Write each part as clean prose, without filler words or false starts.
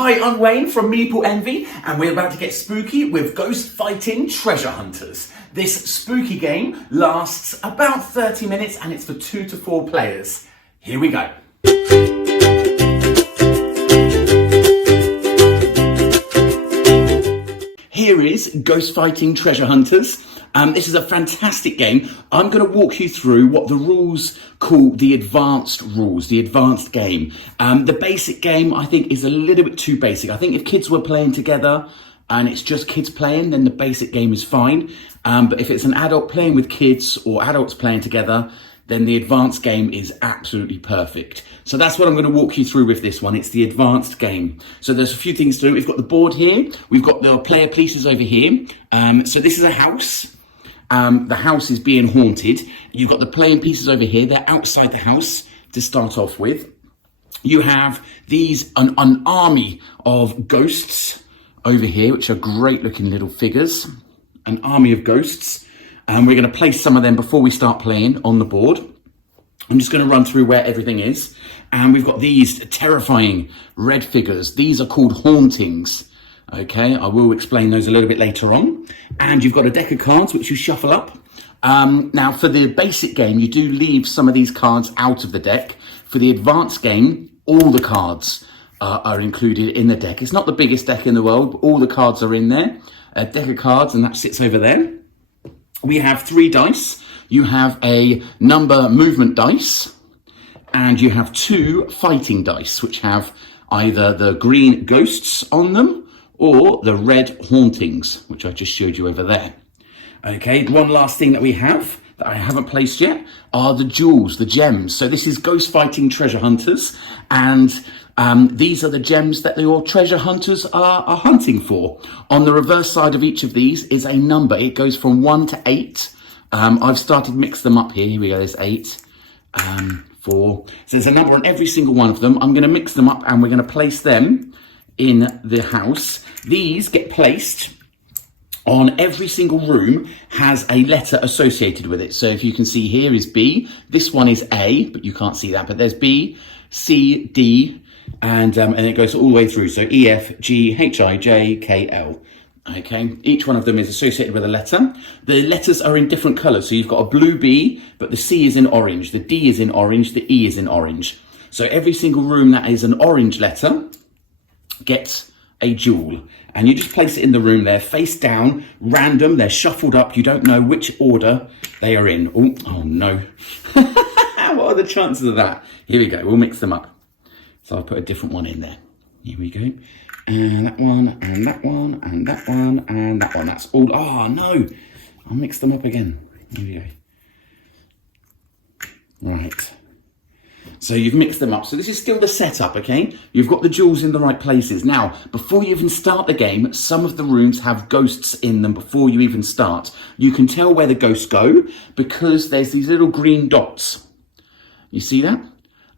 Hi, I'm Wayne from Meeple Envy, and we're about to get spooky with Ghost Fightin Treasure Hunters. This spooky game lasts about 30 minutes and it's for 2 to 4 players. Here we go. Here is Ghost Fightin Treasure Hunters. This is a fantastic game. I'm going to walk you through what the rules call the advanced rules, the advanced game. The basic game, I think, is a little bit too basic. I think if kids were playing together and it's just kids playing, then the basic game is fine. But if it's an adult playing with kids or adults playing together, then the advanced game is absolutely perfect. So that's what I'm going to walk you through with this one. It's the advanced game. So there's a few things to do. We've got the board here. We've got the player pieces over here. So this is a house. The house is being haunted. You've got the playing pieces over here. They're outside the house to start off with. You have an army of ghosts over here, which are great looking little figures. An army of ghosts. And we're going to place some of them before we start playing on the board. I'm just going to run through where everything is. And we've got these terrifying red figures. These are called hauntings. Okay, I will explain those a little bit later on. And you've got a deck of cards which you shuffle up. Now for the basic game, you do leave some of these cards out of the deck. For the advanced game, all the cards are included in the deck. It's not the biggest deck in the world, but all the cards are in there. A deck of cards, and that sits over there. We have 3 dice. You have a number movement dice, and you have 2 fighting dice, which have either the green ghosts on them or the red hauntings, which I just showed you over there. Okay, one last thing that we have that I haven't placed yet are the jewels, the gems. So this is Ghost Fightin Treasure Hunters, and these are the gems that your treasure hunters are hunting for. On the reverse side of each of these is a number. It goes from 1 to 8. I've started to mix them up here. Here we go, there's 8, 4. So there's a number on every single one of them. I'm going to mix them up and we're going to place them in the house. These get placed on every single room, has a letter associated with it. So if you can see here is B, this one is A, but you can't see that, but there's B, C, D, and it goes all the way through. So E, F, G, H, I, J, K, L. Okay, each one of them is associated with a letter. The letters are in different colours. So you've got a blue B, but the C is in orange, the D is in orange, the E is in orange. So every single room that is an orange letter gets a jewel, and you just place it in the room there, face down, random. They're shuffled up. You don't know which order they are in. Oh no. What are the chances of that? Here we go. We'll mix them up. So I'll put a different one in there. Here we go. And that one, and that one, and that one, and that one. That's all. Oh no. I'll mix them up again. Here we go. Right. So you've mixed them up. So this is still the setup, okay? You've got the jewels in the right places. Now, before you even start the game, some of the rooms have ghosts in them before you even start. You can tell where the ghosts go because there's these little green dots. You see that?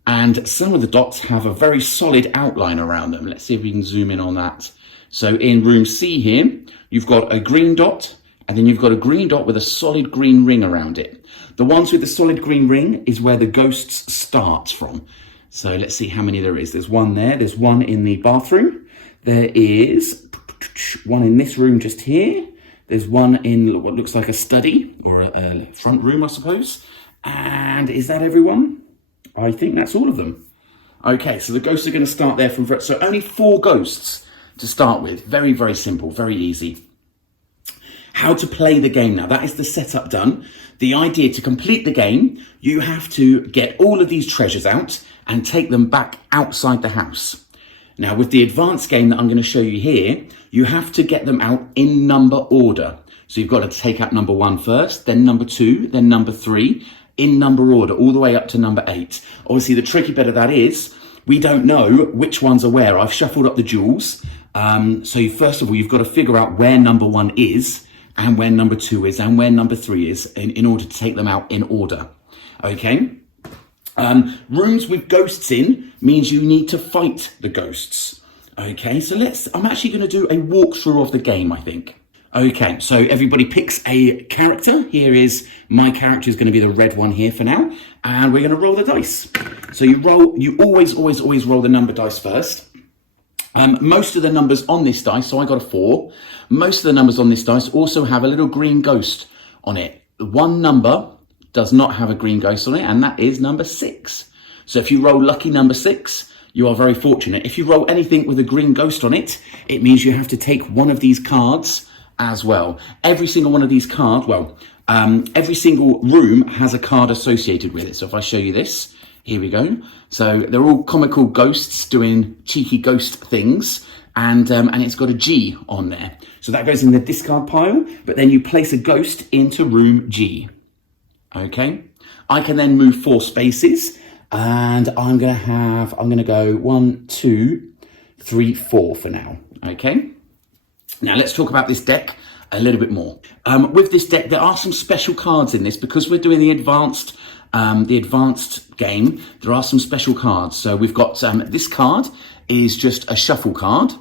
And some of the dots have a very solid outline around them. Let's see if we can zoom in on that. So in room C here, you've got a green dot, and then you've got a green dot with a solid green ring around it. The ones with the solid green ring is where the ghosts start from. So let's see how many there is. There's one there. There's one in the bathroom. There is one in this room just here. There's one in what looks like a study or a front room, I suppose. And is that everyone? I think that's all of them. Okay, so the ghosts are going to start there from... So only 4 ghosts to start with. Very, very simple. Very easy. How to play the game now. That is the setup done. The idea to complete the game, you have to get all of these treasures out and take them back outside the house. Now with the advanced game that I'm going to show you here, you have to get them out in number order. So you've got to take out number 1 first, then number 2, then number 3, in number order, all the way up to number 8. Obviously the tricky bit of that is, we don't know which ones are where. I've shuffled up the jewels. So first of all, you've got to figure out where number 1 is, and where number 2 is, and where number 3 is, in order to take them out in order. Okay? Rooms with ghosts in means you need to fight the ghosts. Okay, so I'm actually going to do a walkthrough of the game, I think. Okay, so everybody picks a character. Here is my character is going to be the red one here for now. And we're going to roll the dice. So you always roll the number dice first. Most of the numbers on this dice, so I got a 4, most of the numbers on this dice also have a little green ghost on it. One number does not have a green ghost on it, and that is number 6. So if you roll lucky number 6, you are very fortunate. If you roll anything with a green ghost on it, it means you have to take one of these cards as well. Every single one of these cards, every single room has a card associated with it. So if I show you this, here we go. So they're all comical ghosts doing cheeky ghost things, and it's got a G on there. So that goes in the discard pile, but then you place a ghost into room G. Okay, I can then move 4 spaces, and I'm gonna go 1, 2, 3, 4 for now. Okay, now let's talk about this deck a little bit more. With this deck, there are some special cards in this because we're doing the advanced game. There are some special cards. So we've got this card is just a shuffle card.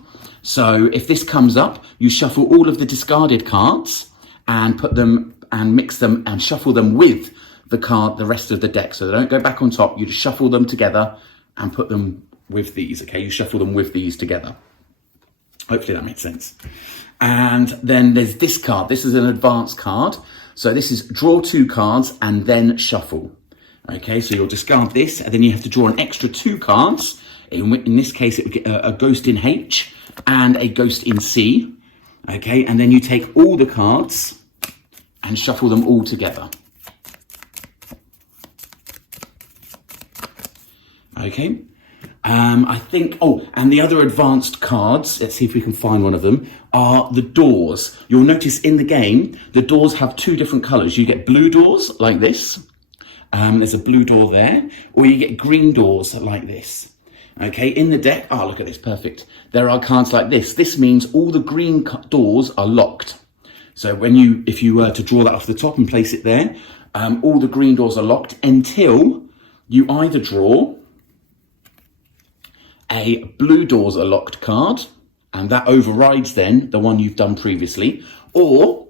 So if this comes up, you shuffle all of the discarded cards and put them and mix them and shuffle them with the rest of the deck. So they don't go back on top. You just shuffle them together and put them with these. Okay, you shuffle them with these together. Hopefully that makes sense. And then there's this card. This is an advanced card. So this is draw 2 cards and then shuffle. Okay, so you'll discard this, and then you have to draw an extra 2 cards. In this case, it would get a ghost in H and a ghost in C. Okay, and then you take all the cards and shuffle them all together. Okay, I think, and the other advanced cards, let's see if we can find one of them, are the doors. You'll notice in the game, the doors have 2 different colours. You get blue doors like this. There's a blue door there, or you get green doors like this. Okay, in the deck, look at this, perfect. There are cards like this. This means all the green doors are locked. So if you were to draw that off the top and place it there, all the green doors are locked until you either draw a blue doors are locked card, and that overrides then the one you've done previously, or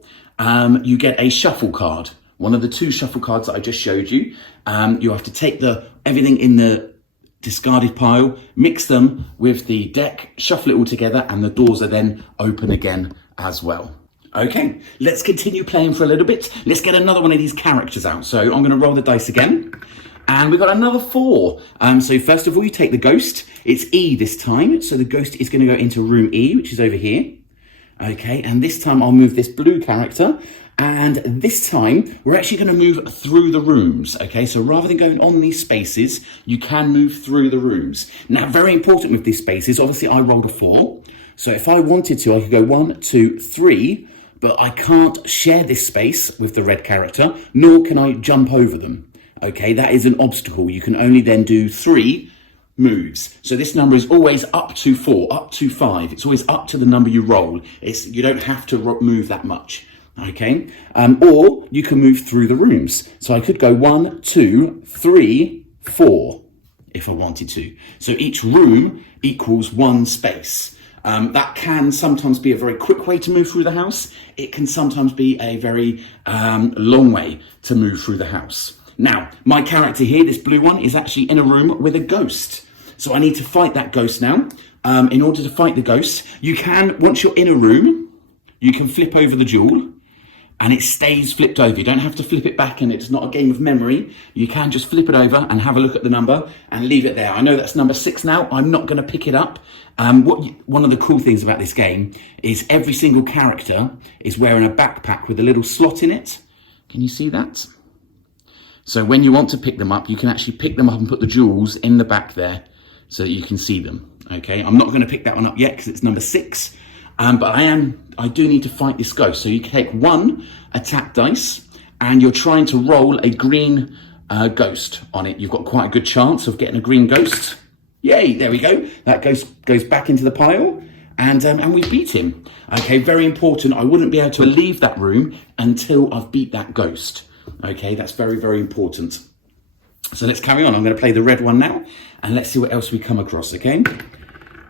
you get a shuffle card. One of the 2 shuffle cards that I just showed you. You have to take everything in the discarded pile, mix them with the deck, shuffle it all together, and the doors are then open again as well. Okay, let's continue playing for a little bit. Let's get another one of these characters out. So I'm going to roll the dice again. And we've got another 4. So first of all, you take the ghost. It's E this time. So the ghost is going to go into room E, which is over here. Okay, and this time I'll move this blue character. And this time, we're actually going to move through the rooms, okay? So rather than going on these spaces, you can move through the rooms. Now, very important with these spaces, obviously I rolled a 4. So if I wanted to, I could go 1, 2, 3, but I can't share this space with the red character, nor can I jump over them, okay? That is an obstacle. You can only then do 3 moves. So this number is always up to 4, up to 5. It's always up to the number you roll. You don't have to move that much. Okay, or you can move through the rooms. So I could go 1, 2, 3, 4 if I wanted to. So each room equals 1 space. That can sometimes be a very quick way to move through the house. It can sometimes be a very long way to move through the house. Now, my character here, this blue one, is actually in a room with a ghost. So I need to fight that ghost now. In order to fight the ghost, you can, once you're in a room, you can flip over the jewel. And it stays flipped over. You don't have to flip it back, and it's not a game of memory. You can just flip it over and have a look at the number and leave it there. I know that's number 6 now. I'm not going to pick it up. One of the cool things about this game is every single character is wearing a backpack with a little slot in it. Can you see that? So when you want to pick them up, you can actually pick them up and put the jewels in the back there so that you can see them. Okay, I'm not going to pick that one up yet because it's number 6. But I do need to fight this ghost. So you take 1 attack dice and you're trying to roll a green ghost on it. You've got quite a good chance of getting a green ghost. Yay, there we go. That ghost goes back into the pile and we beat him. Okay, very important. I wouldn't be able to leave that room until I've beat that ghost. Okay, that's very, very important. So let's carry on. I'm going to play the red one now and let's see what else we come across, okay?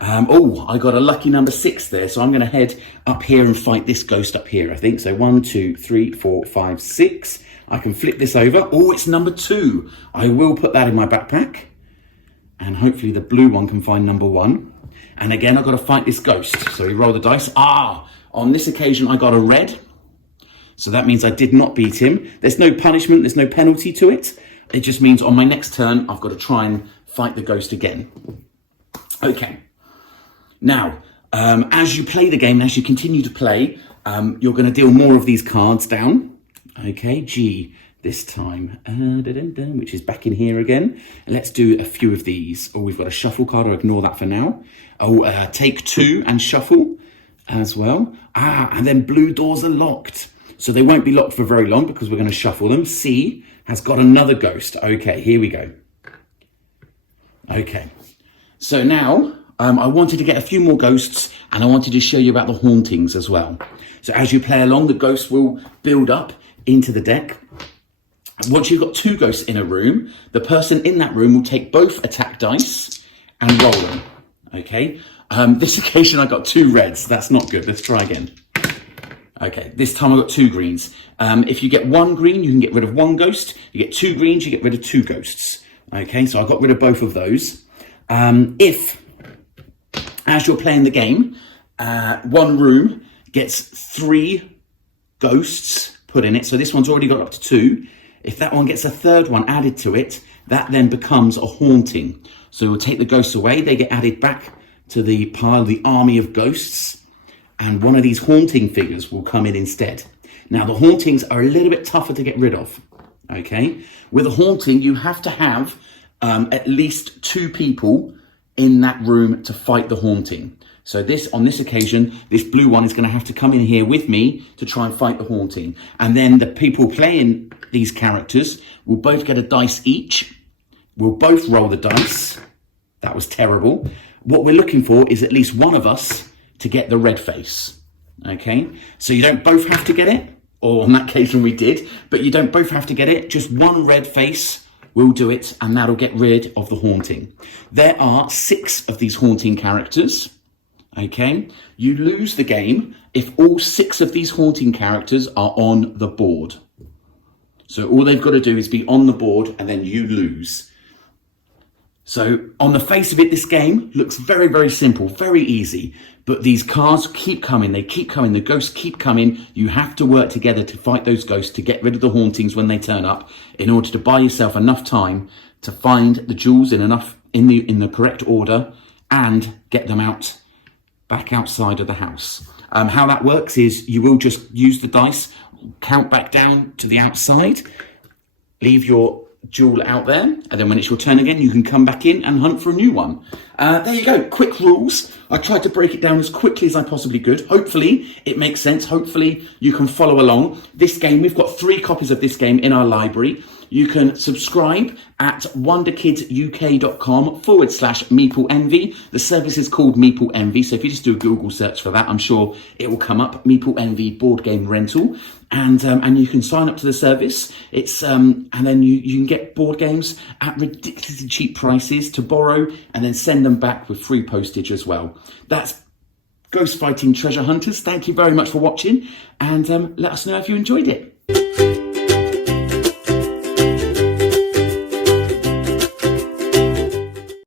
I got a lucky number 6 there, so I'm going to head up here and fight this ghost up here, I think. So 1, 2, 3, 4, 5, 6. I can flip this over. Oh, it's number 2. I will put that in my backpack. And hopefully the blue one can find number 1. And again, I've got to fight this ghost. So we roll the dice. On this occasion, I got a red. So that means I did not beat him. There's no punishment, there's no penalty to it. It just means on my next turn, I've got to try and fight the ghost again. Okay. Now, as you play the game, as you continue to play, you're going to deal more of these cards down. Okay, G this time, which is back in here again. And let's do a few of these. We've got a shuffle card. I'll ignore that for now. Take 2 and shuffle as well. And then blue doors are locked. So they won't be locked for very long because we're going to shuffle them. C has got another ghost. Okay, here we go. Okay, so now I wanted to get a few more ghosts, and I wanted to show you about the hauntings as well. So as you play along, the ghosts will build up into the deck. Once you've got 2 ghosts in a room, the person in that room will take both attack dice and roll them. Okay, this occasion I got 2 reds. That's not good. Let's try again. Okay, this time I got 2 greens. If you get 1 green, you can get rid of 1 ghost. You get 2 greens, you get rid of 2 ghosts. Okay, so I got rid of both of those. If, as you're playing the game, 1 room gets 3 ghosts put in it, so this one's already got up to 2. If that one gets a 3rd one added to it, that then becomes a haunting. So we'll take the ghosts away, they get added back to the pile, the army of ghosts, and one of these haunting figures will come in instead. Now, the hauntings are a little bit tougher to get rid of, okay? With a haunting, you have to have at least 2 people in that room to fight the haunting. So on this occasion, this blue one is going to have to come in here with me to try and fight the haunting. And then the people playing these characters will both get a dice each. We'll both roll the dice. That was terrible. What we're looking for is at least one of us to get the red face. Okay, so you don't both have to get it, or on that occasion we did, but you don't both have to get it. Just 1 red face will do it, and that'll get rid of the haunting. There are 6 of these haunting characters. Okay, you lose the game if all 6 of these haunting characters are on the board. So all they've got to do is be on the board, and then you lose. So on the face of it, this game looks very, very simple, very easy. But these cards keep coming, they keep coming, the ghosts keep coming. You have to work together to fight those ghosts, to get rid of the hauntings when they turn up, in order to buy yourself enough time to find the jewels in the correct order and get them out back outside of the house. How that works is you will just use the dice, count back down to the outside, leave your jewel out there, and then when it's your turn again, you can come back in and hunt for a new one. There you go, quick rules. I tried to break it down as quickly as I possibly could. Hopefully it makes sense. Hopefully you can follow along. This game, we've got 3 copies of this game in our library. You can subscribe at wonderkidsuk.com/Meeple Envy. The service is called Meeple Envy, so if you just do a Google search for that, I'm sure it will come up, Meeple Envy board game rental. And you can sign up to the service. It's and then you can get board games at ridiculously cheap prices to borrow, and then send them back with free postage as well. That's Ghost Fighting Treasure Hunters. Thank you very much for watching, and let us know if you enjoyed it.